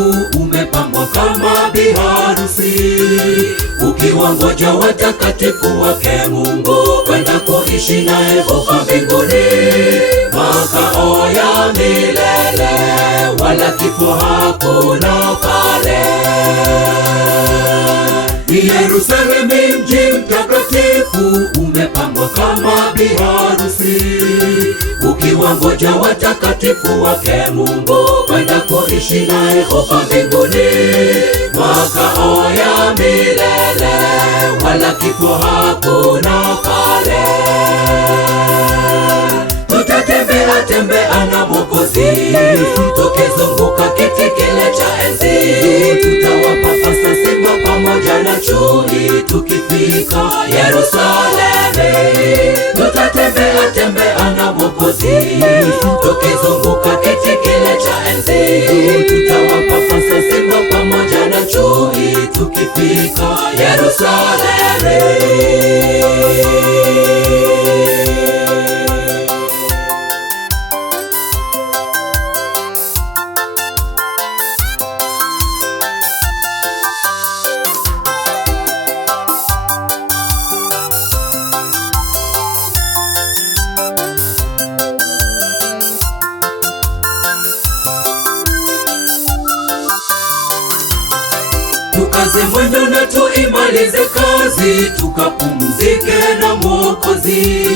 mtakatifu umepambwa kama biharusi, ukiwangoja watakatifu wake Mungu kwenda kuishi naye huko mbinguni, makao ya milele, wala kifo hakuna pale. Ni Yerusalemu mji mtakatifu umepambwa kama biharusi, ukiwangoja watakatifu wake Mungu kwenda kuishi naye huko mbinguni, makao ya milele, wala kifo hakuna pale. Tutatembea tembea na Mwokozi, tukizunguka kiti kile cha enzi, tutawapapasa simba pamoja na chui tukifika Yerusalemu. Tutatembea tembea na Mwokozi, tukizunguka kiti kile cha enzi, tutawapapasa simba pamoja na chui tukifika Yerusalemu. Tukaze mwendo na tuimalize kazi, tukapumzike na Mwokozi,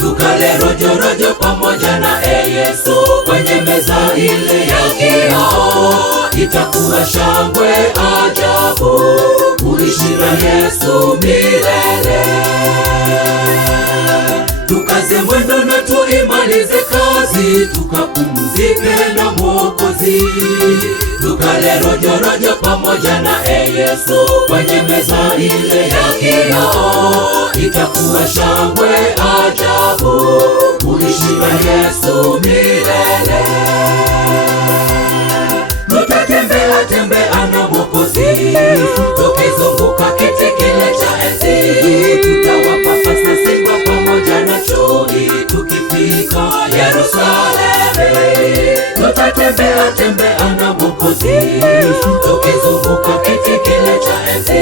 tukale rojo rojo pamoja na Yesu kwenye meza ile ya kioo. Itakuwa shangwe ajabu kuishi na Yesu milele. Tukaze mwendo na tuimalize kazi, tukapumzike na Mwokozi, tukale rojo rojo pamoja na Yesu kwenye meza ile ya kioo. Itakuwa shangwe ajabu kuishi na Yesu milele. Tutatembea tembea na Mwokozi, tukizunguka kiti kile cha enzi, tutawapapasa simba pamoja na chui tukifika Yerusalemu. Tutatembea tembea na Mwokozi, tukizunguka kiti kile cha enzi,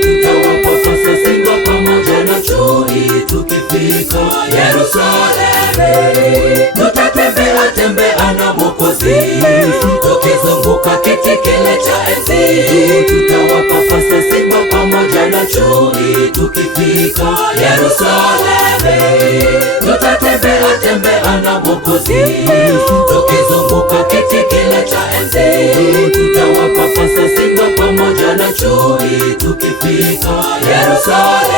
tutawapapasa simba pamoja na chui tukifika Yerusalemu. Tutatembea tembea na Mwokozi, tukizunguka kiti kile cha enzi, tutawapapasa simba pamoja na chui tukifika Yerusalemu. Tutatembea tembea na Mwokozi, tukizunguka kiti kile cha enzi, tutawapapasa simba pamoja na chui tukifika Yerusalemu.